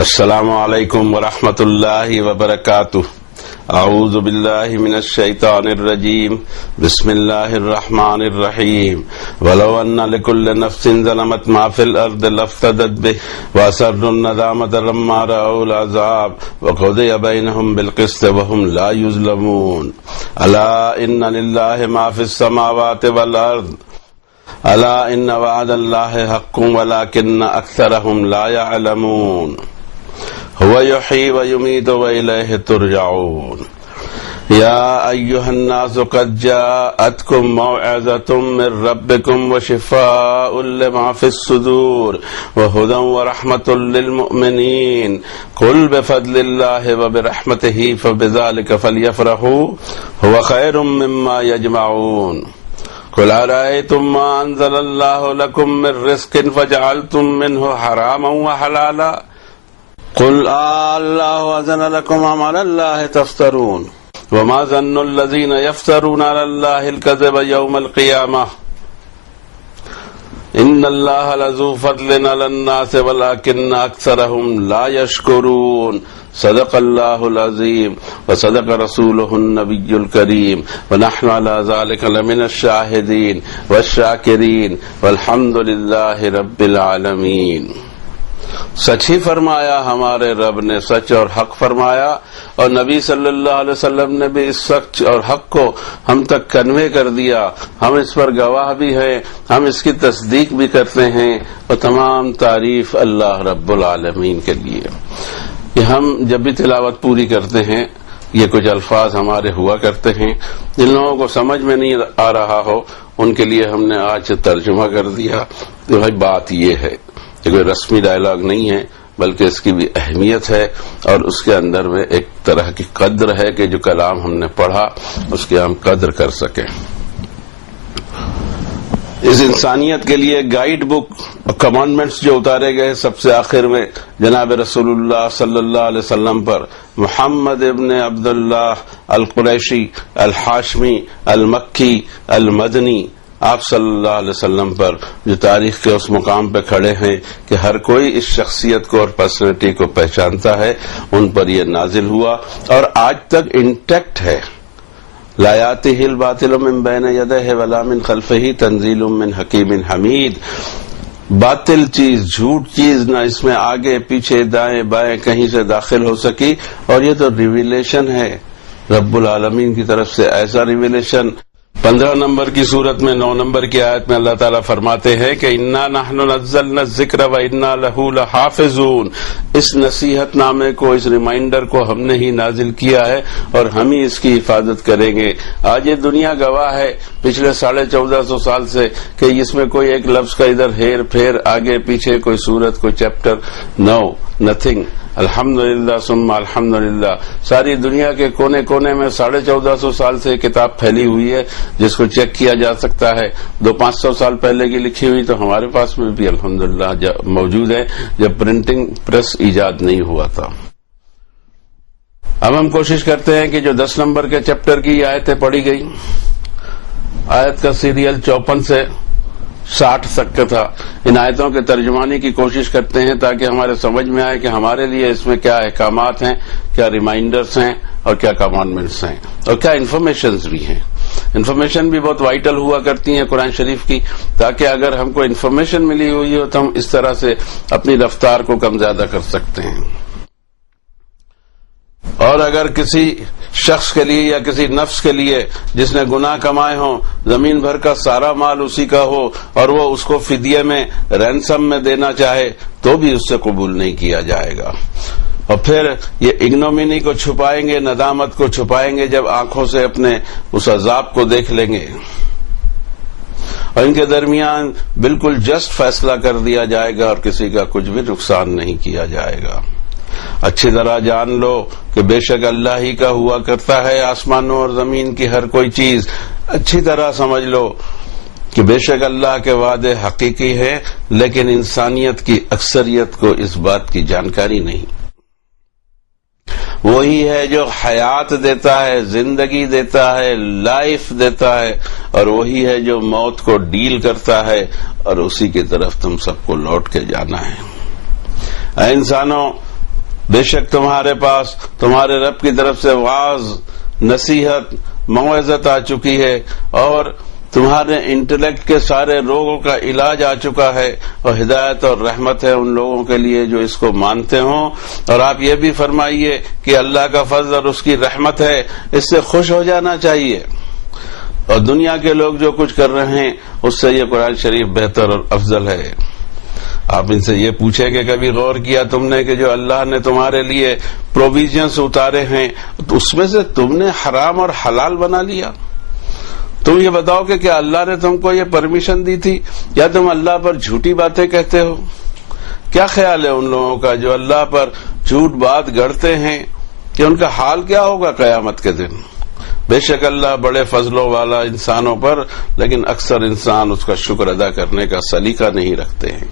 السلام علیکم ورحمۃ اللہ وبرکاتہ۔ اعوذ باللہ من الشیطان الرجیم، بسم اللہ الرحمن الرحیم۔ ولو ان لکل نفس ظلمت ما فی الارض لافتدت به واسروا الندامة لما رأوا العذاب وقضی بینہم بالقسط وهم لا یظلمون۔ الا ان للہ ما فی السماوات والارض الا ان وعد اللہ حق ولکن اکثرهم لا يعلمون۔ هو يحيي ويميت وإليه ترجعون۔ يا أيها الناس قد جاءتكم موعظة من ربكم وشفاء لما في الصدور وهدى ورحمة للمؤمنين قل بفضل الله وبرحمته فبذلك فليفرحوا هو خير مما يجمعون۔ قل أرأيتم ما أنزل الله لكم من رزق فجعلتم منه حراما وحلالا قل الله أذن لكم أم على الله تفترون وما ظن الذين يفترون على الله الكذب يوم القيامة إن الله لذو فضل على الناس ولكن أكثرهم لا يشكرون۔ صدق الله العظيم وصدق رسوله النبي الكريم ونحن على ذلك لمن الشاهدين والشاكرين والحمد لله رب العالمين۔ سچ ہی فرمایا ہمارے رب نے، سچ اور حق فرمایا، اور نبی صلی اللہ علیہ وسلم نے بھی اس سچ اور حق کو ہم تک کنوے کر دیا۔ ہم اس پر گواہ بھی ہیں، ہم اس کی تصدیق بھی کرتے ہیں، اور تمام تعریف اللہ رب العالمین کے لیے۔ کہ ہم جب بھی تلاوت پوری کرتے ہیں، یہ کچھ الفاظ ہمارے ہوا کرتے ہیں، جن لوگوں کو سمجھ میں نہیں آ رہا ہو ان کے لیے ہم نے آج ترجمہ کر دیا۔ تو بھائی بات یہ ہے، کوئی رسمی ڈائلاگ نہیں ہے، بلکہ اس کی بھی اہمیت ہے، اور اس کے اندر میں ایک طرح کی قدر ہے کہ جو کلام ہم نے پڑھا اس کی ہم قدر کر سکیں۔ اس انسانیت کے لیے گائیڈ بک کمانڈمنٹس جو اتارے گئے سب سے آخر میں جناب رسول اللہ صلی اللہ علیہ وسلم پر، محمد ابن عبداللہ القریشی الحاشمی المکی المدنی، آپ صلی اللہ علیہ وسلم پر جو تاریخ کے اس مقام پہ کھڑے ہیں کہ ہر کوئی اس شخصیت کو اور پرسنالٹی کو پہچانتا ہے، ان پر یہ نازل ہوا اور آج تک انٹیکٹ ہے۔ لا یاتیہ الباطل من بین یدیہ ولا من خلفہ تنزیل من حکیم حمید۔ باطل چیز، جھوٹ چیز نہ اس میں آگے پیچھے دائیں بائیں کہیں سے داخل ہو سکی، اور یہ تو ریویلیشن ہے رب العالمین کی طرف سے، ایسا ریویلیشن 15 نمبر کی صورت میں 9 نمبر کی آیت میں اللہ تعالیٰ فرماتے ہیں کہ انا نحن نزلنا الذکر وانا لہ لحافظون۔ اس نصیحت نامے کو، اس ریمائنڈر کو ہم نے ہی نازل کیا ہے اور ہم ہی اس کی حفاظت کریں گے۔ آج یہ دنیا گواہ ہے پچھلے 1450 سال سے کہ اس میں کوئی ایک لفظ کا ادھر ہیر پھیر، آگے پیچھے کوئی صورت کوئی چیپٹر، نو نتھنگ۔ الحمدللہ ثم الحمدللہ، ساری دنیا کے کونے کونے میں 1450 سال سے کتاب پھیلی ہوئی ہے جس کو چیک کیا جا سکتا ہے۔ 200-500 سال پہلے کی لکھی ہوئی تو ہمارے پاس میں بھی الحمدللہ موجود ہے، جب پرنٹنگ پریس ایجاد نہیں ہوا تھا۔ اب ہم کوشش کرتے ہیں کہ جو 10 نمبر کے چیپٹر کی آیتیں پڑھی گئی، آیت کا سیریل 54 سے 60 تک کا تھا، ان آیتوں کے ترجمانی کی کوشش کرتے ہیں تاکہ ہمارے سمجھ میں آئے کہ ہمارے لیے اس میں کیا احکامات ہیں، کیا ریمائنڈرز ہیں اور کیا کمانڈمنٹس ہیں، اور کیا انفارمیشنز بھی ہیں۔ انفارمیشن بھی بہت وائٹل ہوا کرتی ہیں قرآن شریف کی، تاکہ اگر ہم کو انفارمیشن ملی ہوئی ہو تو ہم اس طرح سے اپنی رفتار کو کم زیادہ کر سکتے ہیں۔ اور اگر کسی شخص کے لیے یا کسی نفس کے لیے جس نے گناہ کمائے ہوں، زمین بھر کا سارا مال اسی کا ہو اور وہ اس کو فدیے میں، رینسم میں دینا چاہے تو بھی اس سے قبول نہیں کیا جائے گا۔ اور پھر یہ اگنومینی کو چھپائیں گے، ندامت کو چھپائیں گے جب آنکھوں سے اپنے اس عذاب کو دیکھ لیں گے، اور ان کے درمیان بالکل جسٹ فیصلہ کر دیا جائے گا اور کسی کا کچھ بھی نقصان نہیں کیا جائے گا۔ اچھی طرح جان لو کہ بے شک اللہ ہی کا ہوا کرتا ہے آسمانوں اور زمین کی ہر کوئی چیز۔ اچھی طرح سمجھ لو کہ بے شک اللہ کے وعدے حقیقی ہیں، لیکن انسانیت کی اکثریت کو اس بات کی جانکاری نہیں۔ وہی ہے جو حیات دیتا ہے، زندگی دیتا ہے، لائف دیتا ہے، اور وہی ہے جو موت کو ڈیل کرتا ہے، اور اسی کی طرف تم سب کو لوٹ کے جانا ہے۔ اے انسانوں، بے شک تمہارے پاس تمہارے رب کی طرف سے واعظ، نصیحت، موعظت آ چکی ہے، اور تمہارے انٹلیکٹ کے سارے روگوں کا علاج آ چکا ہے، اور ہدایت اور رحمت ہے ان لوگوں کے لیے جو اس کو مانتے ہوں۔ اور آپ یہ بھی فرمائیے کہ اللہ کا فضل اور اس کی رحمت ہے، اس سے خوش ہو جانا چاہیے، اور دنیا کے لوگ جو کچھ کر رہے ہیں اس سے یہ قرآن شریف بہتر اور افضل ہے۔ آپ ان سے یہ پوچھیں کہ کبھی غور کیا تم نے کہ جو اللہ نے تمہارے لیے پروویژنز اتارے ہیں تو اس میں سے تم نے حرام اور حلال بنا لیا؟ تم یہ بتاؤ کہ کیا اللہ نے تم کو یہ پرمیشن دی تھی، یا تم اللہ پر جھوٹی باتیں کہتے ہو؟ کیا خیال ہے ان لوگوں کا جو اللہ پر جھوٹ بات گڑھتے ہیں کہ ان کا حال کیا ہوگا قیامت کے دن؟ بے شک اللہ بڑے فضلوں والا انسانوں پر، لیکن اکثر انسان اس کا شکر ادا کرنے کا سلیقہ نہیں رکھتے ہیں۔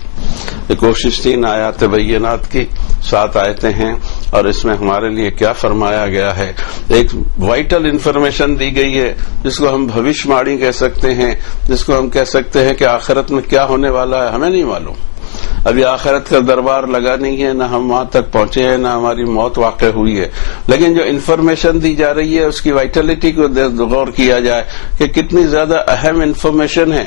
یہ کوشش تھی آیات بینات کی، 7 آیتیں ہیں، اور اس میں ہمارے لیے کیا فرمایا گیا ہے۔ ایک وائٹل انفارمیشن دی گئی ہے جس کو ہم بھوش واڑی کہہ سکتے ہیں، جس کو ہم کہہ سکتے ہیں کہ آخرت میں کیا ہونے والا ہے ہمیں نہیں معلوم۔ ابھی آخرت کا دربار لگا نہیں ہے، نہ ہم وہاں تک پہنچے ہیں، نہ ہماری موت واقع ہوئی ہے، لیکن جو انفارمیشن دی جا رہی ہے اس کی وائٹلٹی کو غور کیا جائے کہ کتنی زیادہ اہم انفارمیشن ہے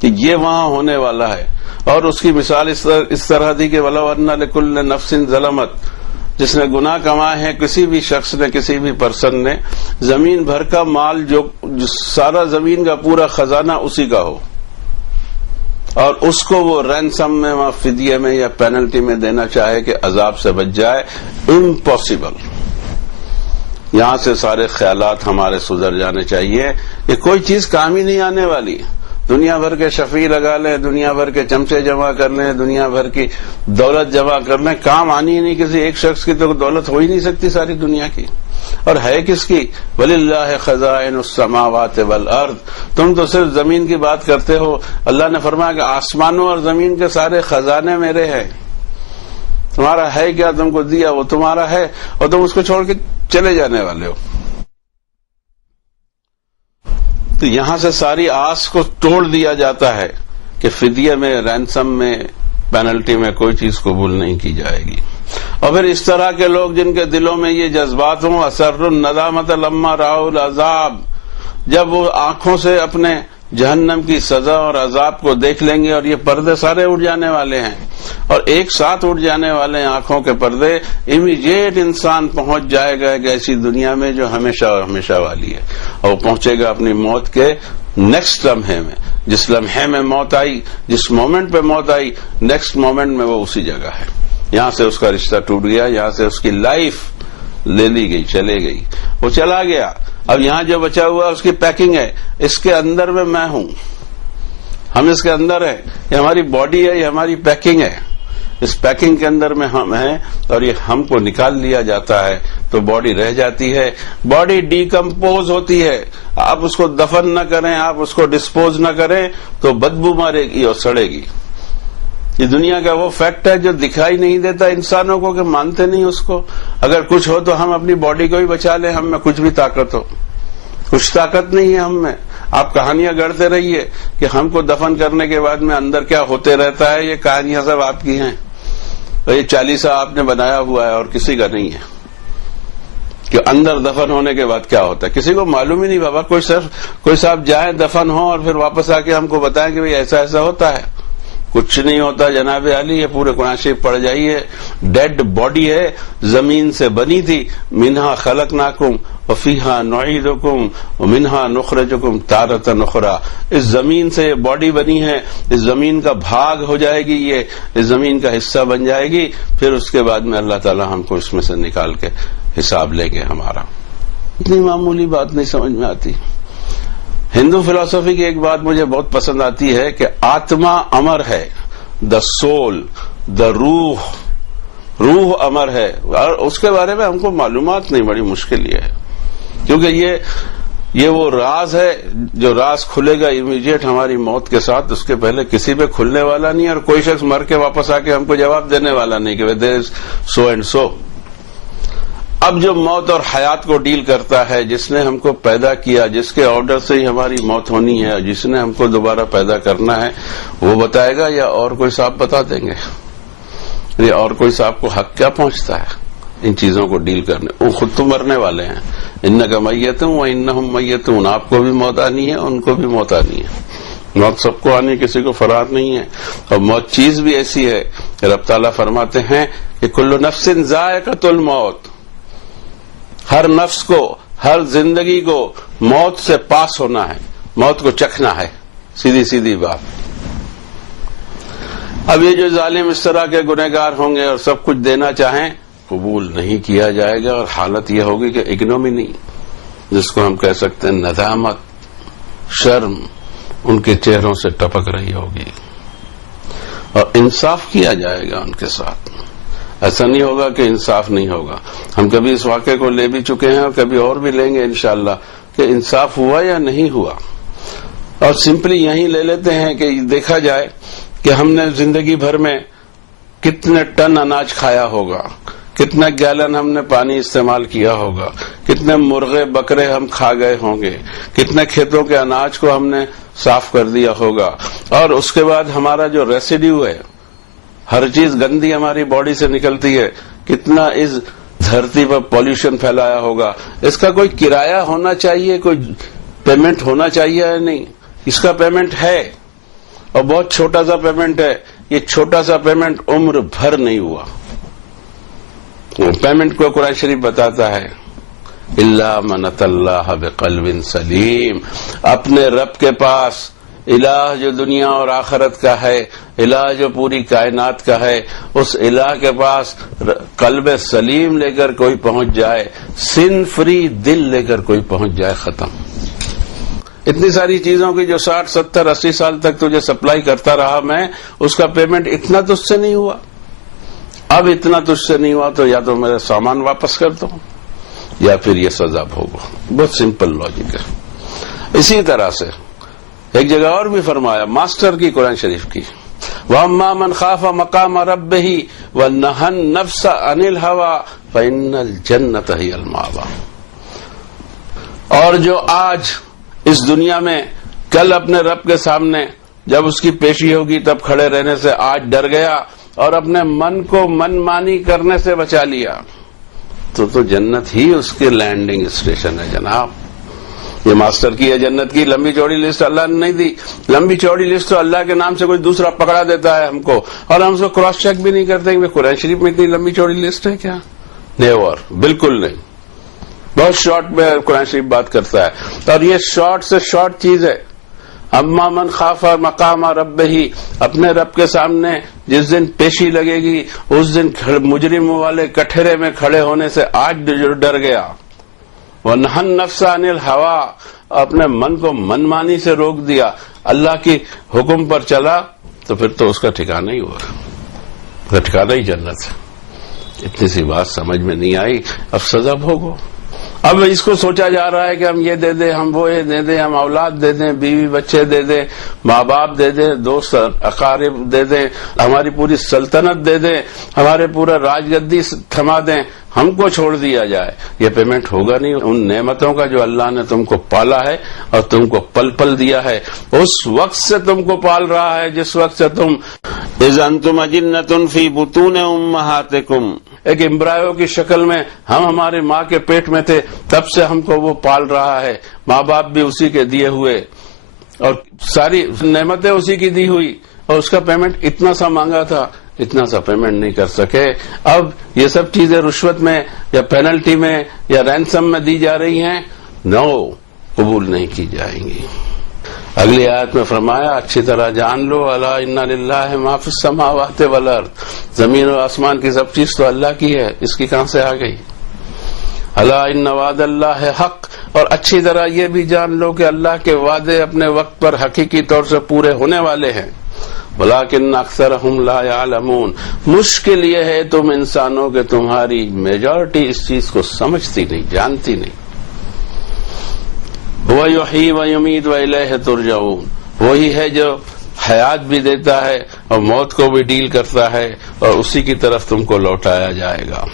کہ یہ وہاں ہونے والا ہے۔ اور اس کی مثال اس طرح دی کہ وَلَوْ أَنَّ لِكُلِّ نَفْسٍ ظَلَمَتْ، جس نے گناہ کمائے ہیں، کسی بھی شخص نے، کسی بھی پرسن نے، زمین بھر کا مال، جو سارا زمین کا پورا خزانہ اسی کا ہو، اور اس کو وہ رینسم میں، فدیے میں یا پینلٹی میں دینا چاہے کہ عذاب سے بچ جائے، امپاسبل۔ یہاں سے سارے خیالات ہمارے سدھر جانے چاہیے کہ کوئی چیز کام ہی نہیں آنے والی۔ دنیا بھر کے شفیع لگا لیں، دنیا بھر کے چمچے جمع کر لیں، دنیا بھر کی دولت جمع کر لیں، کام آنی ہی نہیں۔ کسی ایک شخص کی تو دولت ہو ہی نہیں سکتی ساری دنیا کی، اور ہے کس کی؟ وَلِلَّهِ خَزَائِنُ السَّمَاوَاتِ وَالْأَرْضِ۔ تم تو صرف زمین کی بات کرتے ہو، اللہ نے فرمایا کہ آسمانوں اور زمین کے سارے خزانے میرے ہیں۔ تمہارا ہے کیا؟ تم کو دیا وہ تمہارا ہے، اور تم اس کو چھوڑ کے چلے جانے والے ہو۔ تو یہاں سے ساری آس کو توڑ دیا جاتا ہے کہ فدیے میں، رینسم میں، پینلٹی میں کوئی چیز قبول نہیں کی جائے گی۔ اور پھر اس طرح کے لوگ جن کے دلوں میں یہ جذبات ہوں، اسر الندامۃ لما رأوا العذاب، جب وہ آنکھوں سے اپنے جہنم کی سزا اور عذاب کو دیکھ لیں گے، اور یہ پردے سارے اٹھ جانے والے ہیں، اور ایک ساتھ اٹھ جانے والے ہیں آنکھوں کے پردے، امیڈیٹ انسان پہنچ جائے گا ایک ایسی دنیا میں جو ہمیشہ اور ہمیشہ والی ہے، اور وہ پہنچے گا اپنی موت کے نیکسٹ لمحے میں۔ جس لمحے میں موت آئی، جس مومنٹ پہ موت آئی، نیکسٹ مومنٹ میں وہ اسی جگہ ہے۔ یہاں سے اس کا رشتہ ٹوٹ گیا، یہاں سے اس کی لائف لے لی گئی، چلے گئی، وہ چلا گیا۔ اب یہاں جو بچا ہوا اس کی پیکنگ ہے، اس کے اندر میں ہوں، ہم اس کے اندر ہیں، یہ ہماری باڈی ہے، یہ ہماری پیکنگ ہے، اس پیکنگ کے اندر میں ہم ہیں، اور یہ ہم کو نکال لیا جاتا ہے تو باڈی رہ جاتی ہے، باڈی ڈیکمپوز ہوتی ہے۔ آپ اس کو دفن نہ کریں، آپ اس کو ڈسپوز نہ کریں تو بدبو مارے گی اور سڑے گی۔ یہ دنیا کا وہ فیکٹ ہے جو دکھائی نہیں دیتا انسانوں کو، کہ مانتے نہیں اس کو۔ اگر کچھ ہو تو ہم اپنی باڈی کو ہی بچا لیں، ہم میں کچھ بھی طاقت ہو، کچھ طاقت نہیں ہے ہم میں۔ آپ کہانیاں گڑھتے رہیے کہ ہم کو دفن کرنے کے بعد میں اندر کیا ہوتے رہتا ہے، یہ کہانیاں سب آپ کی ہیں، اور یہ چالیسا آپ نے بنایا ہوا ہے اور کسی کا نہیں ہے کہ اندر دفن ہونے کے بعد کیا ہوتا ہے، کسی کو معلوم ہی نہیں۔ بابا کوئی صاحب جائیں دفن ہو اور پھر واپس آ کے ہم کو بتائیں کہ ایسا ایسا ہوتا ہے، کچھ نہیں ہوتا جناب علی۔ یہ پورے قرآن شریف پڑھ جائیے، ڈیڈ باڈی ہے، زمین سے بنی تھی، منہا خلقناکم وفیہا نعیدکم ومنہا نخرجکم تارۃ اخری۔ اس زمین سے یہ باڈی بنی ہے، اس زمین کا بھاگ ہو جائے گی، یہ اس زمین کا حصہ بن جائے گی، پھر اس کے بعد میں اللہ تعالی ہم کو اس میں سے نکال کے حساب لے گے ہمارا۔ اتنی معمولی بات نہیں سمجھ میں آتی۔ ہندو فلسفی کی ایک بات مجھے بہت پسند آتی ہے کہ آتما امر ہے، دا سول، دا روح امر ہے، اور اس کے بارے میں ہم کو معلومات نہیں، بڑی مشکل یہ ہے، کیونکہ یہ وہ راز ہے جو راز کھلے گا امیڈیٹ ہماری موت کے ساتھ، اس کے پہلے کسی پہ کھلنے والا نہیں، اور کوئی شخص مر کے واپس آ کے ہم کو جواب دینے والا نہیں کہ دیر از سو اینڈ سو۔ اب جو موت اور حیات کو ڈیل کرتا ہے، جس نے ہم کو پیدا کیا، جس کے آرڈر سے ہی ہماری موت ہونی ہے، جس نے ہم کو دوبارہ پیدا کرنا ہے، وہ بتائے گا یا اور کوئی صاحب بتا دیں گے؟ یہ اور کوئی صاحب کو حق کیا پہنچتا ہے ان چیزوں کو ڈیل کرنے؟ وہ خود تو مرنے والے ہیں. انک میتون وانہم میتون، آپ کو بھی موت آنی ہے، ان کو بھی موت آنی ہے. موت سب کو آنی، کسی کو فرار نہیں ہے. اور موت چیز بھی ایسی ہے کہ رب تعالیٰ فرماتے ہیں کہ کل نفس ذائقۃ الموت، ہر نفس کو، ہر زندگی کو موت سے پاس ہونا ہے، موت کو چکھنا ہے. سیدھی سیدھی بات. اب یہ جو ظالم اس طرح کے گنہگار ہوں گے اور سب کچھ دینا چاہیں، قبول نہیں کیا جائے گا، اور حالت یہ ہوگی کہ اگنومینی، جس کو ہم کہہ سکتے ہیں ندامت، شرم، ان کے چہروں سے ٹپک رہی ہوگی. اور انصاف کیا جائے گا ان کے ساتھ. ایسا نہیں ہوگا کہ انصاف نہیں ہوگا. ہم کبھی اس واقعے کو لے بھی چکے ہیں اور کبھی اور بھی لیں گے انشاءاللہ کہ انصاف ہوا یا نہیں ہوا. اور سمپلی یہیں لے لیتے ہیں کہ دیکھا جائے کہ ہم نے زندگی بھر میں کتنے ٹن اناج کھایا ہوگا، کتنا گیلن ہم نے پانی استعمال کیا ہوگا، کتنے مرغے بکرے ہم کھا گئے ہوں گے، کتنے کھیتوں کے اناج کو ہم نے صاف کر دیا ہوگا. اور اس کے بعد ہمارا جو ریسیڈیو ہے، ہر چیز گندی ہماری باڈی سے نکلتی ہے، کتنا اس دھرتی پر پولیوشن پھیلایا ہوگا. اس کا کوئی کرایہ ہونا چاہیے، کوئی پیمنٹ ہونا چاہیے یا نہیں؟ اس کا پیمنٹ ہے، اور بہت چھوٹا سا پیمنٹ ہے. یہ چھوٹا سا پیمنٹ عمر بھر نہیں ہوا. پیمنٹ کو قرآن شریف بتاتا ہے الا من اتى اللہ بقلب سلیم. اپنے رب کے پاس، الہ جو دنیا اور آخرت کا ہے، الہ جو پوری کائنات کا ہے، اس الہ کے پاس قلب سلیم لے کر کوئی پہنچ جائے، سن فری دل لے کر کوئی پہنچ جائے، ختم. اتنی ساری چیزوں کی جو 60 70 80 سال تک تجھے سپلائی کرتا رہا میں، اس کا پیمنٹ اتنا تجھ سے نہیں ہوا. اب اتنا تجھ سے نہیں ہوا تو یا تو میرے سامان واپس کر دو یا پھر یہ سزا بھوگو. بہت سمپل لاجک ہے. اسی طرح سے ایک جگہ اور بھی فرمایا، ماسٹر کی قرآن شریف کی، وَأَمَّا مَنْ خَافَ مَقَامَ رَبِّهِ وَنَهَى النَّفْسَ عَنِ الْهَوَىٰ فَإِنَّ الْجَنَّةَ هِيَ الْمَأْوَىٰ. اور جو آج اس دنیا میں کل اپنے رب کے سامنے جب اس کی پیشی ہوگی تب کھڑے رہنے سے آج ڈر گیا اور اپنے من کو من مانی کرنے سے بچا لیا، تو جنت ہی اس کے لینڈنگ اسٹیشن ہے جناب. یہ ماسٹر کی ہے جنت کی لمبی چوڑی لسٹ اللہ نے نہیں دی. لمبی چوڑی لسٹ تو اللہ کے نام سے کوئی دوسرا پکڑا دیتا ہے ہم کو، اور ہم اس کو کراس چیک بھی نہیں کرتے کہ قرآن شریف میں اتنی لمبی چوڑی لسٹ ہے کیا. نیور، بالکل نہیں. بہت شارٹ میں قرآن شریف بات کرتا ہے، اور یہ شارٹ سے شارٹ چیز ہے. اما من خاف مقام ربہ، اپنے رب کے سامنے جس دن پیشی لگے گی اس دن مجرم والے کٹہرے میں کھڑے ہونے سے آج ڈر گیا. وَنَهَى النَّفْسَ عَنِ الْهَوَىٰ، اپنے من کو من مانی سے روک دیا، اللہ کی حکم پر چلا، تو پھر تو اس کا ٹھکانہ ہی ہوا، اس کا ٹھکانہ ہی جنت ہے. اتنی سی بات سمجھ میں نہیں آئی، اب سزا بھوگو. اب اس کو سوچا جا رہا ہے کہ ہم یہ دے دیں، ہم وہ یہ دے دیں، ہم اولاد دے دیں، بیوی بچے دے دیں، ماں باپ دے دیں، دوست اقارب دے دیں، ہماری پوری سلطنت دے دیں، ہمارے پورا راج گدی تھما دیں، ہم کو چھوڑ دیا جائے. یہ پیمنٹ ہوگا نہیں. ان نعمتوں کا جو اللہ نے تم کو پالا ہے اور تم کو پل پل دیا ہے، اس وقت سے تم کو پال رہا ہے جس وقت سے تم اذ انتم اجنۃ فی بطون امہاتکم، ایک امبرایو کی شکل میں ہم ہماری ماں کے پیٹ میں تھے، تب سے ہم کو وہ پال رہا ہے. ماں باپ بھی اسی کے دیے ہوئے اور ساری نعمتیں اسی کی دی ہوئی، اور اس کا پیمنٹ اتنا سا مانگا تھا، اتنا سا پیمنٹ نہیں کر سکے. اب یہ سب چیزیں رشوت میں یا پینلٹی میں یا رینسم میں دی جا رہی ہیں، نو، قبول نہیں کی جائیں گی. اگلی آیت میں فرمایا اچھی طرح جان لو، الا ان للہ ما فی السماوات والارض، زمین اور آسمان کی سب چیز تو اللہ کی ہے، اس کی کہاں سے آ گئی. الا ان وعد اللہ حق، اور اچھی طرح یہ بھی جان لو کہ اللہ کے وعدے اپنے وقت پر حقیقی طور سے پورے ہونے والے ہیں. ولکن اکثرہم لا یعلمون، مشکل یہ ہے تم انسانوں کے تمہاری میجورٹی اس چیز کو سمجھتی نہیں، جانتی نہیں. وہ یحیی و یمیت و الیہ ترجعون، وہی ہے جو حیات بھی دیتا ہے اور موت کو بھی ڈیل کرتا ہے، اور اسی کی طرف تم کو لوٹایا جائے گا.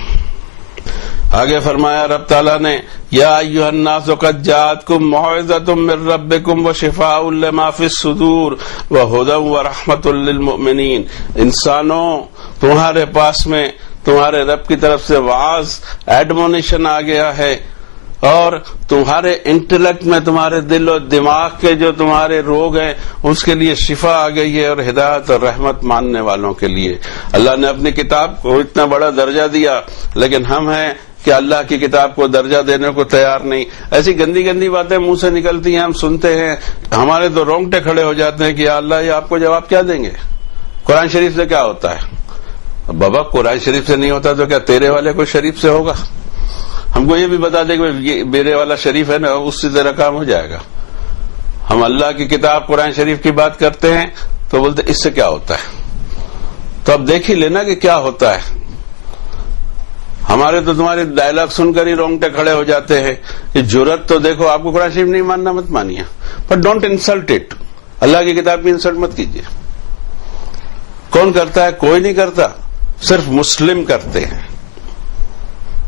آگے فرمایا رب تعالیٰ نے یا ایھا الناس قد جاءتکم موعظۃ من ربکم وشفاء لما فی الصدور وہدی ورحمۃ للمؤمنین، انسانوں تمہارے پاس میں تمہارے رب کی طرف سے وعظ ایڈمونیشن آ گیا ہے، اور تمہارے انٹلیکٹ میں تمہارے دل و دماغ کے جو تمہارے روگ ہیں اس کے لیے شفا آ گئی ہے، اور ہدایت اور رحمت ماننے والوں کے لیے۔ اللہ نے اپنی کتاب کو اتنا بڑا درجہ دیا، لیکن ہم ہیں کہ اللہ کی کتاب کو درجہ دینے کو تیار نہیں۔ ایسی گندی گندی باتیں منہ سے نکلتی ہیں، ہم سنتے ہیں، ہمارے تو رونگٹے کھڑے ہو جاتے ہیں کہ یا اللہ یہ آپ کو جواب کیا دیں گے؟ قرآن شریف سے کیا ہوتا ہے؟ بابا قرآن شریف سے نہیں ہوتا تو کیا تیرے والے کو شریف سے ہوگا؟ ہم کو یہ بھی بتا دے کہ یہ میرے والا شریف ہے نا، اس سے ذرا کام ہو جائے گا۔ ہم اللہ کی کتاب قرآن شریف کی بات کرتے ہیں تو بولتے اس سے کیا ہوتا ہے؟ تو اب دیکھ ہی لینا کہ کیا ہوتا ہے۔ ہمارے تو تمہارے ڈائلاگ سن کر ہی رونگٹے کھڑے ہو جاتے ہیں۔ یہ جرت تو دیکھو، آپ کو قرآن شریف نہیں ماننا مت مانیے، پر ڈونٹ انسلٹ اٹ، اللہ کی کتاب کی انسلٹ مت کیجیے۔ کون کرتا ہے؟ کوئی نہیں کرتا، صرف مسلم کرتے ہیں۔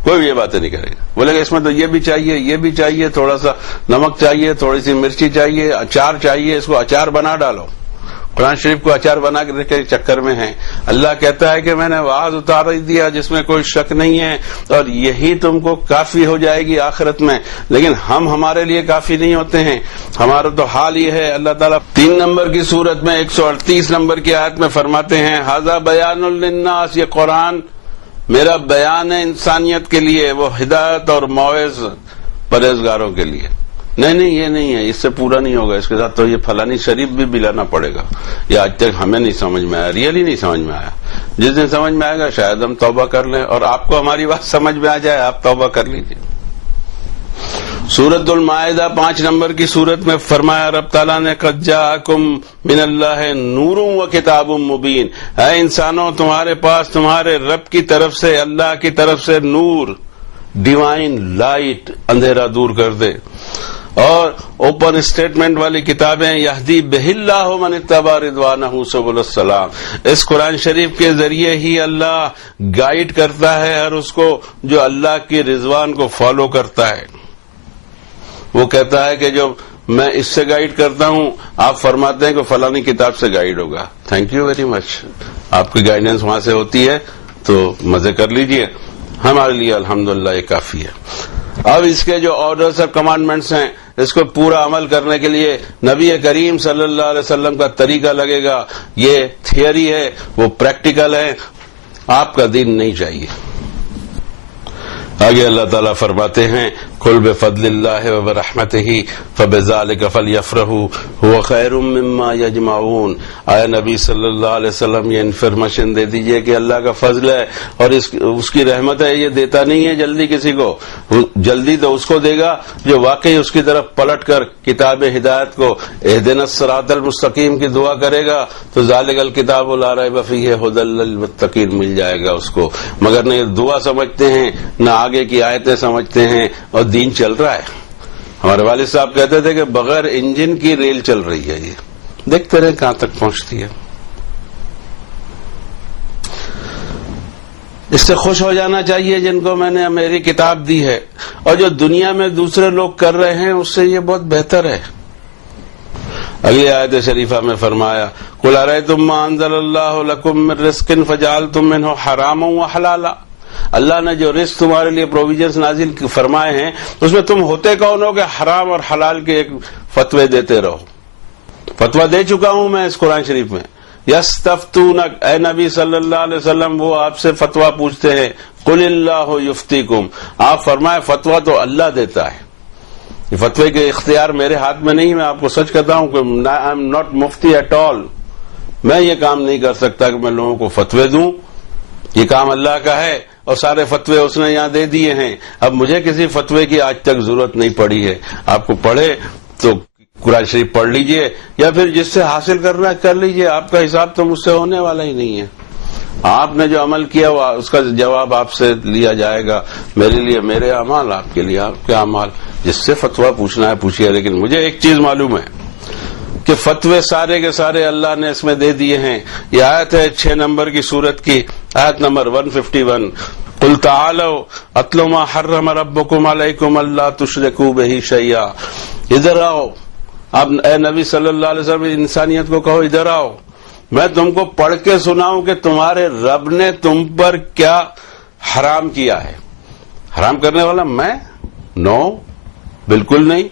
کوئی بھی یہ باتیں نہیں کرے گا، بولے گا اس میں تو یہ بھی چاہیے، یہ بھی چاہیے، تھوڑا سا نمک چاہیے، تھوڑی سی مرچی چاہیے، اچار چاہیے، اس کو اچار بنا ڈالو۔ قرآن شریف کو اچار بنا کے چکر میں ہیں۔ اللہ کہتا ہے کہ میں نے وعظ اتار دیا جس میں کوئی شک نہیں ہے، اور یہی تم کو کافی ہو جائے گی آخرت میں، لیکن ہم ہمارے لیے کافی نہیں ہوتے ہیں۔ ہمارا تو حال یہ ہے، اللہ تعالیٰ 3 نمبر کی سورت میں 138 نمبر کی آیت میں فرماتے ہیں ھذا بیان للناس، یہ قرآن میرا بیان ہے انسانیت کے لیے، وہ ہدایت اور موعظ پرہیزگاروں کے لیے۔ نہیں یہ نہیں ہے، اس سے پورا نہیں ہوگا، اس کے ساتھ تو یہ فلانی شریف بھی لانا پڑے گا۔ یہ آج تک ہمیں نہیں سمجھ میں آیا، ریئلی نہیں سمجھ میں آیا۔ جس دن سمجھ میں آئے گا شاید ہم توبہ کر لیں، اور آپ کو ہماری بات سمجھ میں آ جائے آپ توبہ کر لیجیے۔ سورۃ المائدہ 5 نمبر کی سورت میں فرمایا رب تعالیٰ نے قد جاءکم من اللہ نور و کتاب مبین، اے انسانوں تمہارے پاس تمہارے رب کی طرف سے، اللہ کی طرف سے نور، ڈیوائن لائٹ، اندھیرا دور کر دے، اور اوپن اسٹیٹمنٹ والی کتابیں یہدی بہ اللہ من اتبع رضوانہ سبل السلام، اس قرآن شریف کے ذریعے ہی اللہ گائیڈ کرتا ہے ہر اس کو جو اللہ کی رضوان کو فالو کرتا ہے۔ وہ کہتا ہے کہ جو میں اس سے گائیڈ کرتا ہوں، آپ فرماتے ہیں کہ فلانی کتاب سے گائیڈ ہوگا، تھینک یو ویری مچ، آپ کی گائیڈنس وہاں سے ہوتی ہے تو مزے کر لیجئے، ہمارے لیے الحمدللہ یہ کافی ہے۔ اب اس کے جو آرڈرز اور کمانڈمنٹس ہیں اس کو پورا عمل کرنے کے لیے نبی کریم صلی اللہ علیہ وسلم کا طریقہ لگے گا۔ یہ تھیوری ہے، وہ پریکٹیکل ہے، آپ کا دین نہیں چاہیے۔ آگے اللہ تعالیٰ فرماتے ہیں قل بفضل اللہ وبرحمتہ فبذلک فلیفرحوا هو خیر مما یجمعون، آیا نبی صلی اللہ علیہ وسلم یہ انفارمیشن دے دیجئے کہ اللہ کا فضل ہے اور اس کی رحمت ہے، یہ دیتا نہیں ہے جلدی کسی کو، جلدی تو اس کو دے گا جو واقعی اس کی طرف پلٹ کر کتاب ہدایت کو اہدنا الصراط المستقیم کی دعا کرے گا تو ذالک الکتاب لا ریب فیہ ھدی للمتقین مل جائے گا اس کو، مگر نہ یہ دعا سمجھتے ہیں نہ آگے کی آیتیں سمجھتے ہیں، اور دین چل رہا ہے۔ ہمارے والد صاحب کہتے تھے کہ بغیر انجن کی ریل چل رہی ہے، یہ دیکھتے رہے کہاں تک پہنچتی ہے۔ اس سے خوش ہو جانا چاہیے جن کو میں نے میری کتاب دی ہے، اور جو دنیا میں دوسرے لوگ کر رہے ہیں اس سے یہ بہت بہتر ہے۔ اگلی آیت شریفہ میں فرمایا قل ارأیتم ما انزل اللہ لکم من رزق فجعلتم منہ حراما وحلالا، اللہ نے جو رزق تمہارے لیے پروویژنز نازل فرمائے ہیں اس میں تم ہوتے کون ہو کہ حرام اور حلال کے ایک فتوے دیتے رہو؟ فتویٰ دے چکا ہوں میں اس قرآن شریف میں۔ یستفتونک، اے نبی صلی اللہ علیہ وسلم وہ آپ سے فتویٰ پوچھتے ہیں، قل اللہ یفتیکم، آپ فرمائے فتویٰ تو اللہ دیتا ہے، یہ فتوے کے اختیار میرے ہاتھ میں نہیں، میں آپ کو سچ کہتا ہوں کہ آئی ایم ناٹ مفتی ایٹ آل، میں یہ کام نہیں کر سکتا کہ میں لوگوں کو فتوے دوں، یہ کام اللہ کا ہے، اور سارے فتوے اس نے یہاں دے دیے ہیں۔ اب مجھے کسی فتوے کی آج تک ضرورت نہیں پڑی ہے، آپ کو پڑھے تو قرآن شریف پڑھ لیجئے یا پھر جس سے حاصل کرنا ہے کر لیجئے، آپ کا حساب تو مجھ سے ہونے والا ہی نہیں ہے، آپ نے جو عمل کیا اس کا جواب آپ سے لیا جائے گا، میرے لیے میرے اعمال، آپ کے لیے آپ کے اعمال، جس سے فتویٰ پوچھنا ہے پوچھیے، لیکن مجھے ایک چیز معلوم ہے کہ فتوے سارے کے سارے اللہ نے اس میں دے دیے ہیں۔ یہ آیت ہے 6 نمبر کی سورت کی آیت نمبر 151، قل تعالوا اتل ما حرم ربکم علیکم الا تشرکوا بہ شیئا، ادھر آؤ، اب اے نبی صلی اللہ علیہ وسلم انسانیت کو کہو ادھر آؤ، میں تم کو پڑھ کے سناؤں کہ تمہارے رب نے تم پر کیا حرام کیا ہے۔ حرام کرنے والا میں؟ نو، بالکل نہیں،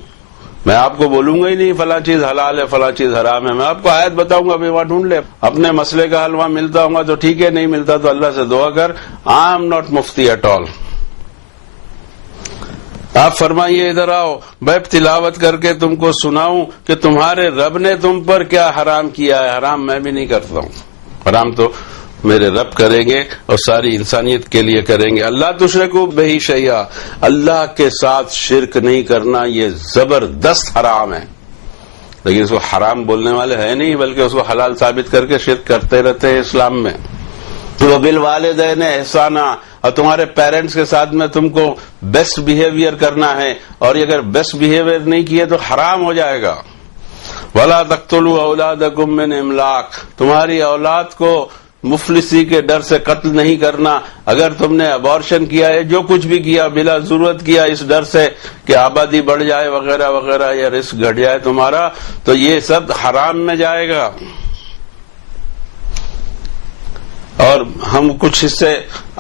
میں آپ کو بولوں گا ہی نہیں فلاں چیز حلال ہے فلاں چیز حرام ہے، میں آپ کو آیت بتاؤں گا، ابھی وہاں ڈھونڈ لے، اپنے مسئلے کا حل وہاں ملتا ہوں گا تو ٹھیک ہے، نہیں ملتا تو اللہ سے دعا کر، آئی ایم ناٹ مفتی ایٹ آل۔ آپ فرمائیے ادھر آؤ، میں تلاوت کر کے تم کو سناؤں کہ تمہارے رب نے تم پر کیا حرام کیا ہے۔ حرام میں بھی نہیں کرتا ہوں، حرام تو میرے رب کریں گے اور ساری انسانیت کے لیے کریں گے۔ اللہ تشرکوا بہ شیئا، اللہ کے ساتھ شرک نہیں کرنا، یہ زبردست حرام ہے، لیکن اس کو حرام بولنے والے ہیں نہیں، بلکہ اس کو حلال ثابت کر کے شرک کرتے رہتے ہیں اسلام میں۔ تو بالوالدین احسانا، اور تمہارے پیرنٹس کے ساتھ میں تم کو بیسٹ بیہیویئر کرنا ہے، اور اگر بیسٹ بیہیویئر نہیں کیے تو حرام ہو جائے گا۔ ولا تقتلوا اولادکم من املاق، تمہاری اولاد کو مفلسی کے ڈر سے قتل نہیں کرنا۔ اگر تم نے ابارشن کیا ہے، جو کچھ بھی کیا بلا ضرورت کیا، اس ڈر سے کہ آبادی بڑھ جائے وغیرہ وغیرہ یا رزق گھٹ جائے تمہارا، تو یہ سب حرام میں جائے گا۔ اور ہم کچھ حصے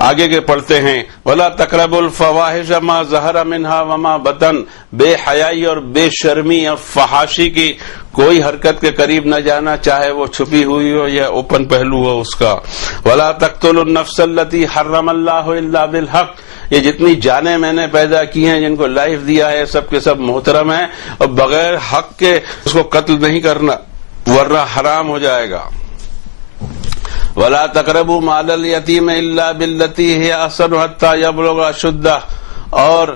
آگے کے پڑھتے ہیں، ولا تقربوا الفواحش ما ظہر منها وما بطن، بے حیائی اور بے شرمی اور فحاشی کی کوئی حرکت کے قریب نہ جانا، چاہے وہ چھپی ہوئی ہو یا اوپن پہلو ہو اس کا۔ ولا تقتلوا النفس التي حرم اللہ الا بالحق، یہ جتنی جانیں میں نے پیدا کی ہیں، جن کو لائف دیا ہے، سب کے سب محترم ہیں، اور بغیر حق کے اس کو قتل نہیں کرنا ورنہ حرام ہو جائے گا۔ ولا تقربوا مال الیتیم الا بالتی ہی احسن حتی یبلغ اشدہ، اور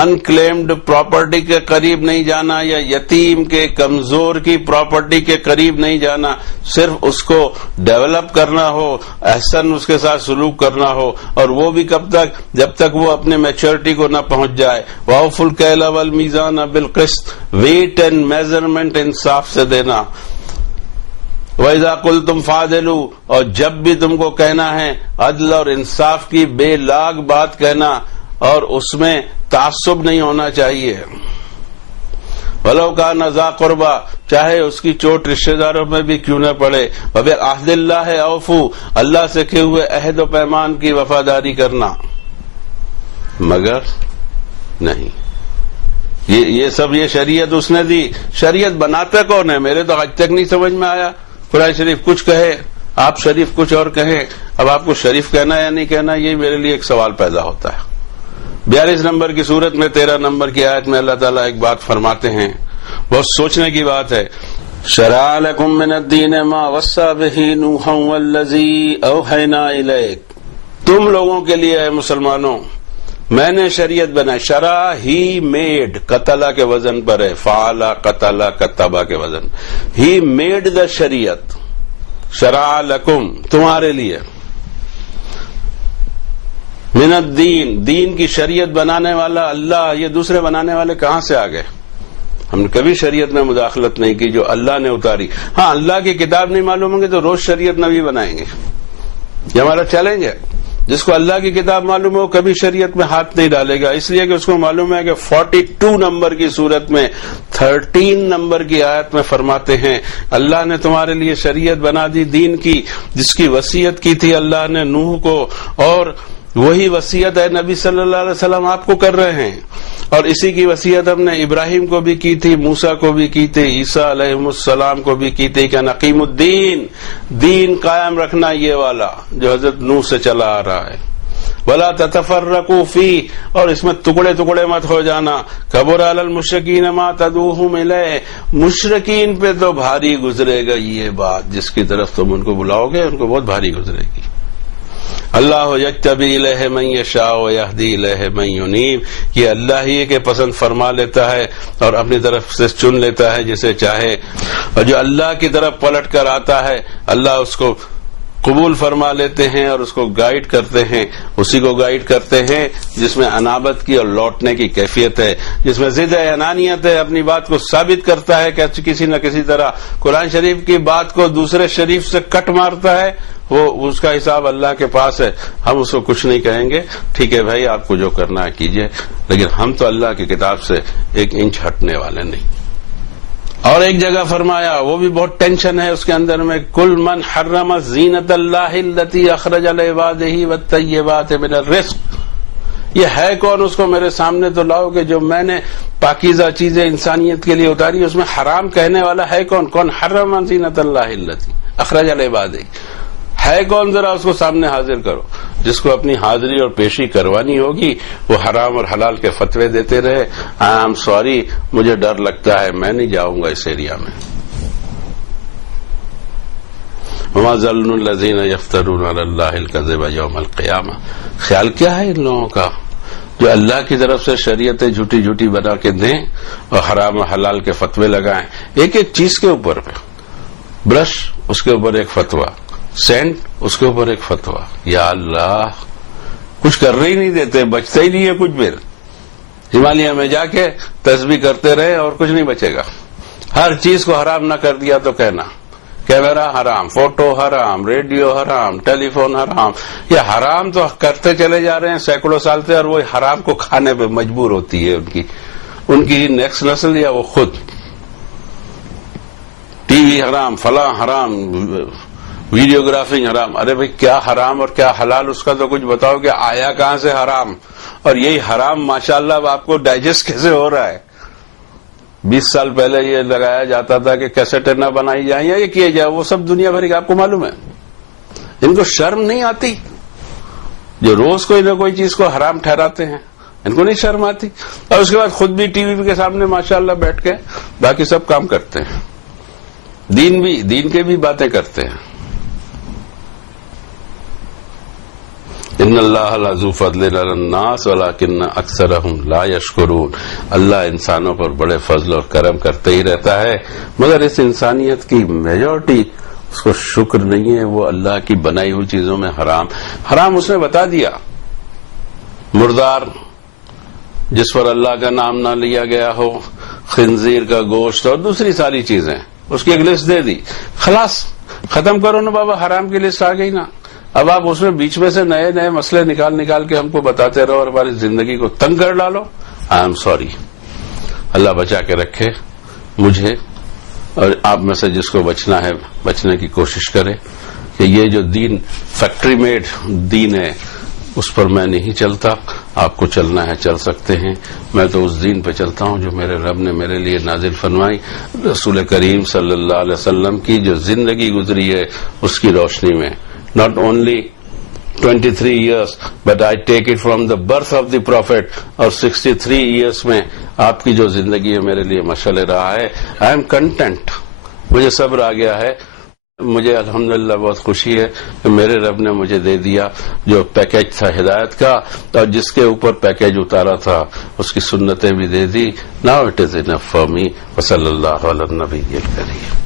انکلیمڈ پراپرٹی کے قریب نہیں جانا یا یتیم کے کمزور کی پراپرٹی کے قریب نہیں جانا، صرف اس کو ڈیولپ کرنا ہو، احسن اس کے ساتھ سلوک کرنا ہو، اور وہ بھی کب تک؟ جب تک وہ اپنے میچورٹی کو نہ پہنچ جائے۔ وَأَوْفُوا الْكَيْلَ وَالْمِيزَانَ بِالْقِسْطِ، ویٹ اینڈ میجرمنٹ انصاف سے دینا۔ وَإِذَا قُلْتُمْ فَعْدِلُوا، اور جب بھی تم کو کہنا ہے عدل اور انصاف کی بے لاگ بات کہنا، اور اس میں تعصب نہیں ہونا چاہیے۔ وَلَوْ كَانَ ذَا قُرْبَىٰ، چاہے اس کی چوٹ رشتہ داروں میں بھی کیوں نہ پڑے۔ وَبِعَهْدِ اللَّهِ أَوْفُوا، اللہ سے کیے ہوئے عہد و پیمان کی وفاداری کرنا، مگر نہیں۔ یہ سب یہ شریعت اس نے دی، شریعت بناتا کون ہے؟ میرے تو آج تک نہیں سمجھ میں آیا۔ قرآن شریف کچھ کہے، آپ شریف کچھ اور کہیں، اب آپ کو شریف کہنا یا نہیں کہنا، یہ میرے لیے ایک سوال پیدا ہوتا ہے۔ 42 نمبر کی سورت میں 13 نمبر کی آیت میں اللہ تعالیٰ ایک بات فرماتے ہیں، بہت سوچنے کی بات ہے۔ شرع لکم من الدین ما وصی بہ نوحا والذی اوحینا الیک، تم لوگوں کے لیے اے مسلمانوں میں نے شریعت بنائی۔ شرع ہی میڈ، قتلہ کے وزن پر ہے، فعلا قتلہ کتبہ کے وزن، ہی میڈ دا شریعت، شرع لکم تمہارے لیے، من الدین، دین کی شریعت بنانے والا اللہ، یہ دوسرے بنانے والے کہاں سے آ گئے؟ ہم نے کبھی شریعت میں مداخلت نہیں کی، جو اللہ نے اتاری۔ ہاں، اللہ کی کتاب نہیں معلوم ہوں گے تو روز شریعت نبی بنائیں گے، یہ ہمارا چیلنج ہے۔ جس کو اللہ کی کتاب معلوم ہے وہ کبھی شریعت میں ہاتھ نہیں ڈالے گا، اس لیے کہ اس کو معلوم ہے کہ 42 نمبر کی سورت میں 13 نمبر کی آیت میں فرماتے ہیں اللہ نے تمہارے لیے شریعت بنا دی دین کی، جس کی وصیت کی تھی اللہ نے نوح کو، اور وہی وصیت ہے نبی صلی اللہ علیہ وسلم آپ کو کر رہے ہیں، اور اسی کی وصیت ہم نے ابراہیم کو بھی کی تھی، موسیٰ کو بھی کی تھی، عیسیٰ علیہ السلام کو بھی کی تھی کہ نقیم الدین، دین قائم رکھنا یہ والا جو حضرت نوح سے چلا آ رہا ہے۔ ولا تتفرقوا فیہ، اور اس میں ٹکڑے ٹکڑے مت ہو جانا۔ کبر علی المشرکین ما تدعوہم الیہ، مشرکین پہ تو بھاری گزرے گا یہ بات، جس کی طرف تم ان کو بلاؤ گے ان کو بہت بھاری گزرے گی۔ اللہ یجتبی الیہ من یشاء ویہدی الیہ من ینیب، یہ اللہ ہی کہ پسند فرما لیتا ہے اور اپنی طرف سے چن لیتا ہے جسے چاہے، اور جو اللہ کی طرف پلٹ کر آتا ہے اللہ اس کو قبول فرما لیتے ہیں اور اس کو گائیڈ کرتے ہیں، اسی کو گائیڈ کرتے ہیں جس میں انابت کی اور لوٹنے کی کیفیت ہے، جس میں ضد انانیت ہے، اپنی بات کو ثابت کرتا ہے کہ کسی نہ کسی طرح قرآن شریف کی بات کو دوسرے شریف سے کٹ مارتا ہے، وہ اس کا حساب اللہ کے پاس ہے، ہم اس کو کچھ نہیں کہیں گے، ٹھیک ہے بھائی آپ کو جو کرنا ہے کیجئے، لیکن ہم تو اللہ کی کتاب سے 1 انچ ہٹنے والے نہیں۔ اور ایک جگہ فرمایا، وہ بھی بہت ٹینشن ہے اس کے اندر میں، کل من حرم زینت اللہ التی اخرج لعبادہ والطیبات من الرزق، یہ ہے کون، اس کو میرے سامنے تو لاؤ کہ جو میں نے پاکیزہ چیزیں انسانیت کے لیے اتاری اس میں حرام کہنے والا ہے کون، کون حرم زینت اللہ التی اخرج لعبادہ، ہے کون، ذرا اس کو سامنے حاضر کرو۔ جس کو اپنی حاضری اور پیشی کروانی ہوگی وہ حرام اور حلال کے فتوے دیتے رہے، آئی ایم سوری مجھے ڈر لگتا ہے میں نہیں جاؤں گا اس ایریا میں۔ وما ظن الذین یفترون علی اللہ الکذب یوم القیامہ، خیال کیا ہے ان لوگوں کا جو اللہ کی طرف سے شریعتیں جھوٹی جھوٹی بنا کے دیں اور حرام و حلال کے فتوے لگائیں، ایک ایک چیز کے اوپر پہ، برش اس کے اوپر ایک فتویٰ، سینٹ اس کے اوپر ایک فتویٰ، یا اللہ کچھ کرنے ہی نہیں دیتے، بچتا ہی نہیں ہے کچھ بھی۔ ہمالیہ میں جا کے تسبیح کرتے رہے اور کچھ نہیں بچے گا، ہر چیز کو حرام نہ کر دیا تو کہنا کیمرہ حرام، فوٹو حرام، ریڈیو حرام، ٹیلی فون حرام، یہ حرام تو کرتے چلے جا رہے ہیں سینکڑوں سال سے، اور وہ حرام کو کھانے پہ مجبور ہوتی ہے ان کی نیکسٹ نسل یا وہ خود۔ ٹی وی حرام، فلاں حرام، ویڈیوگرافی حرام، ارے بھائی کیا حرام اور کیا حلال اس کا تو کچھ بتاؤ کہ آیا کہاں سے حرام، اور یہی حرام ماشاءاللہ آپ کو ڈائجسٹ کیسے ہو رہا ہے۔ 20 سال پہلے یہ لگایا جاتا تھا کہ کیسٹیں نہ بنائی جائیں یا یہ کیے جائے، وہ سب دنیا بھر کا آپ کو معلوم ہے۔ ان کو شرم نہیں آتی جو روز کوئی نہ کوئی چیز کو حرام ٹھہراتے ہیں، ان کو نہیں شرم آتی، اور اس کے بعد خود بھی ٹی وی کے سامنے ماشاءاللہ بیٹھ کے باقی سب کام کرتے ہیں، دین کے بھی باتیں کرتے ہیں۔ ان اللہ لذو فضل علی الناس ولکن اکثرهم لا یشکرون، اللہ انسانوں پر بڑے فضل اور کرم کرتے ہی رہتا ہے، مگر اس انسانیت کی میجورٹی اس کو شکر نہیں ہے، وہ اللہ کی بنائی ہوئی چیزوں میں حرام اس نے بتا دیا۔ مردار جس پر اللہ کا نام نہ لیا گیا ہو، خنزیر کا گوشت اور دوسری ساری چیزیں، اس کی ایک لسٹ دے دی، خلاص ختم کرو نا بابا، حرام کی لسٹ آ گئی نا۔ اب آپ اس میں بیچ میں سے نئے نئے مسئلے نکال کے ہم کو بتاتے رہو اور ہماری زندگی کو تنگ کر ڈالو، آئی ایم سوری۔ اللہ بچا کے رکھے مجھے اور آپ میں سے جس کو بچنا ہے بچنے کی کوشش کرے، کہ یہ جو دین فیکٹری میڈ دین ہے اس پر میں نہیں چلتا، آپ کو چلنا ہے چل سکتے ہیں، میں تو اس دین پہ چلتا ہوں جو میرے رب نے میرے لیے نازل فرمائی، رسول کریم صلی اللہ علیہ وسلم کی جو زندگی گزری ہے اس کی روشنی میں۔ Not only 23 years, but I take it from the birth of the Prophet، اور 63 years میں آپ کی جو زندگی ہے میرے لیے مشعل رہا ہے۔ I am content، مجھے صبر آ گیا ہے، مجھے الحمدللہ بہت خوشی ہے کہ میرے رب نے مجھے دے دیا جو پیکیج تھا ہدایت کا، اور جس کے اوپر پیکیج اتارا تھا اس کی سنتیں بھی دے دی۔ Now it is enough for me۔ وصلی اللہ علی النبی الکریم۔